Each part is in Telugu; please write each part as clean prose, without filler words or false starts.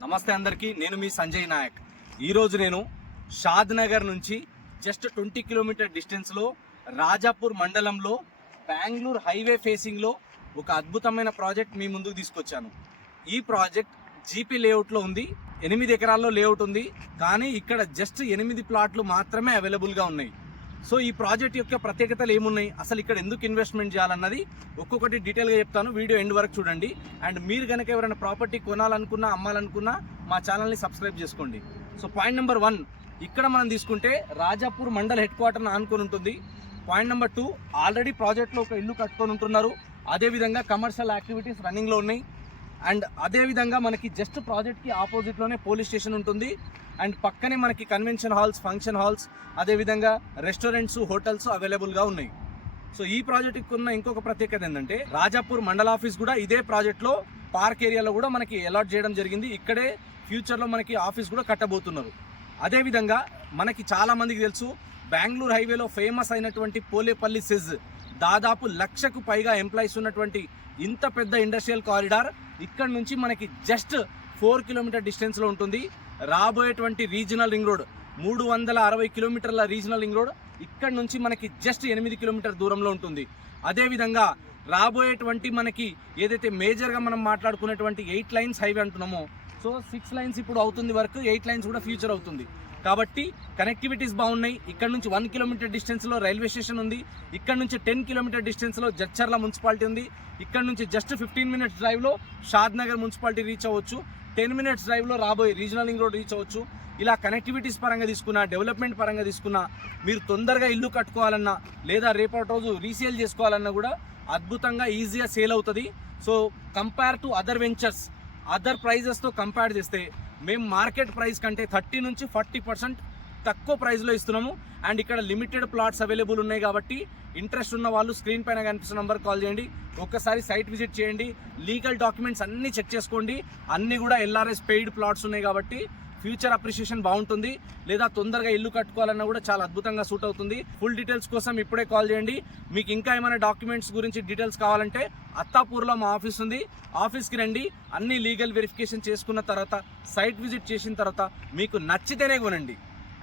నమస్తే అందరికీ, నేను మీ సంజయ్ నాయక్. ఈరోజు నేను షాద్ నగర్ నుంచి జస్ట్ 20 కిలోమీటర్ డిస్టెన్స్లో రాజాపూర్ మండలంలో బెంగళూరు హైవే ఫేసింగ్లో ఒక అద్భుతమైన ప్రాజెక్ట్ మీ ముందుకు తీసుకొచ్చాను. ఈ ప్రాజెక్ట్ జీపీ లేఅవుట్లో ఉంది. 8 ఎకరాల్లో లేఅవుట్ ఉంది, కానీ ఇక్కడ జస్ట్ 8 ప్లాట్లు మాత్రమే అవైలబుల్గా ఉన్నాయి. సో ఈ ప్రాజెక్ట్ యొక్క ప్రత్యేకతలు ఏమున్నాయి, అసలు ఇక్కడ ఎందుకు ఇన్వెస్ట్మెంట్ చేయాలన్నది ఒక్కొక్కటి డీటెయిల్గా చెప్తాను. వీడియో ఎండ్ వరకు చూడండి. అండ్ మీరు కనుక ఎవరైనా ప్రాపర్టీ కొనాలనుకున్నా, అమ్మాలనుకున్నా మా ఛానల్ని సబ్స్క్రైబ్ చేసుకోండి. సో పాయింట్ నెంబర్ 1, ఇక్కడ మనం తీసుకుంటే రాజాపూర్ మండల్ హెడ్ క్వార్టర్ని ఆనుకొని ఉంటుంది. పాయింట్ నెంబర్ 2, ఆల్రెడీ ప్రాజెక్ట్లో ఒక ఇల్లు కట్టుకొని ఉంటున్నారు. అదేవిధంగా కమర్షియల్ యాక్టివిటీస్ రన్నింగ్లో ఉన్నాయి. అండ్ అదేవిధంగా మనకి జస్ట్ ప్రాజెక్ట్కి ఆపోజిట్లోనే పోలీస్ స్టేషన్ ఉంటుంది. అండ్ పక్కనే మనకి కన్వెన్షన్ హాల్స్, ఫంక్షన్ హాల్స్, అదేవిధంగా రెస్టారెంట్స్, హోటల్స్ అవైలబుల్గా ఉన్నాయి. సో ఈ ప్రాజెక్ట్కి ఉన్న ఇంకొక ప్రత్యేకత ఏంటంటే రాజాపూర్ మండల ఆఫీస్ కూడా ఇదే ప్రాజెక్ట్లో పార్క్ ఏరియాలో కూడా మనకి అలాట్ చేయడం జరిగింది. ఇక్కడే ఫ్యూచర్లో మనకి ఆఫీస్ కూడా కట్టబోతున్నారు. అదేవిధంగా మనకి చాలామందికి తెలుసు, బెంగళూరు హైవేలో ఫేమస్ అయినటువంటి పోలేపల్లి సెజ్, దాదాపు 1,00,000కు పైగా ఎంప్లాయీస్ ఉన్నటువంటి ఇంత పెద్ద ఇండస్ట్రియల్ కారిడార్ ఇక్కడ నుంచి మనకి జస్ట్ 4 కిలోమీటర్ డిస్టెన్స్లో ఉంటుంది. రాబోయేటువంటి రీజనల్ రింగ్ రోడ్ 360 కిలోమీటర్ల రీజనల్ రింగ్ రోడ్ ఇక్కడ నుంచి మనకి జస్ట్ 8 కిలోమీటర్ దూరంలో ఉంటుంది. అదేవిధంగా రాబోయేటువంటి మనకి ఏదైతే మేజర్గా మనం మాట్లాడుకునేటువంటి 8 లైన్స్ హైవే అంటున్నామో, సో 6 లైన్స్ ఇప్పుడు అవుతుంది వర్క్, 8 లైన్స్ కూడా ఫ్యూచర్ అవుతుంది. కాబట్టి కనెక్టివిటీస్ బాగున్నాయి. ఇక్కడ నుంచి 1 కిలోమీటర్ డిస్టెన్స్లో రైల్వే స్టేషన్ ఉంది. ఇక్కడ నుంచి 10 కిలోమీటర్ డిస్టెన్స్లో జడ్చర్ల మున్సిపాలిటీ ఉంది. ఇక్కడ నుంచి జస్ట్ 15 మినిట్స్ డ్రైవ్లో షాద్ నగర్ మున్సిపాలిటీ రీచ్ అవ్వచ్చు. 10 మినిట్స్ డ్రైవ్లో రాబోయే రీజనల్ రింగ్ రోడ్ రీచ్ అవ్వచ్చు. ఇలా కనెక్టివిటీస్ పరంగా తీసుకున్నా, డెవలప్మెంట్ పరంగా తీసుకున్నా, మీరు తొందరగా ఇల్లు కట్టుకోవాలన్నా లేదా రేపటి రోజు రీసేల్ చేసుకోవాలన్నా కూడా అద్భుతంగా ఈజీగా సేల్ అవుతుంది. So compare to other ventures, other ప్రైజెస్తో కంపేర్ చేస్తే మేము మార్కెట్ ప్రైస్ కంటే 30 నుంచి 40% తక్కువ ప్రైస్లో ఇస్తున్నాము. అండ్ ఇక్కడ లిమిటెడ్ ప్లాట్స్ అవైలబుల్ ఉన్నాయి. కాబట్టి ఇంట్రెస్ట్ ఉన్న వాళ్ళు స్క్రీన్ పైన కనిపిస్తున్న నెంబర్ కాల్ చేయండి. ఒక్కసారి సైట్ విజిట్ చేయండి. లీగల్ డాక్యుమెంట్స్ అన్నీ చెక్ చేసుకోండి. అన్నీ కూడా ఎల్ఆర్ఎస్ పెయిడ్ ప్లాట్స్ ఉన్నాయి కాబట్టి ఫ్యూచర్ అప్రిషియేషన్ బాగుంటుంది. లేదా తొందరగా ఇల్లు కట్టుకోవాలన్నా కూడా చాలా అద్భుతంగా సూట్ అవుతుంది. ఫుల్ డీటెయిల్స్ కోసం ఇప్పుడే కాల్ చేయండి. మీకు ఇంకా ఏమైనా డాక్యుమెంట్స్ గురించి డీటెయిల్స్ కావాలంటే అత్తాపూర్లో మా ఆఫీస్ ఉంది. ఆఫీస్కి రండి. అన్ని లీగల్ వెరిఫికేషన్ చేసుకున్న తర్వాత, సైట్ విజిట్ చేసిన తర్వాత మీకు నచ్చితేనే కొనండి.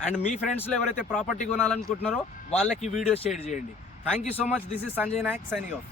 అండ్ మీ ఫ్రెండ్స్లో ఎవరైతే ప్రాపర్టీ కొనాలనుకుంటున్నారో వాళ్ళకి వీడియో షేర్ చేయండి. Thank you so much. This is Sanjay Nayak signing of.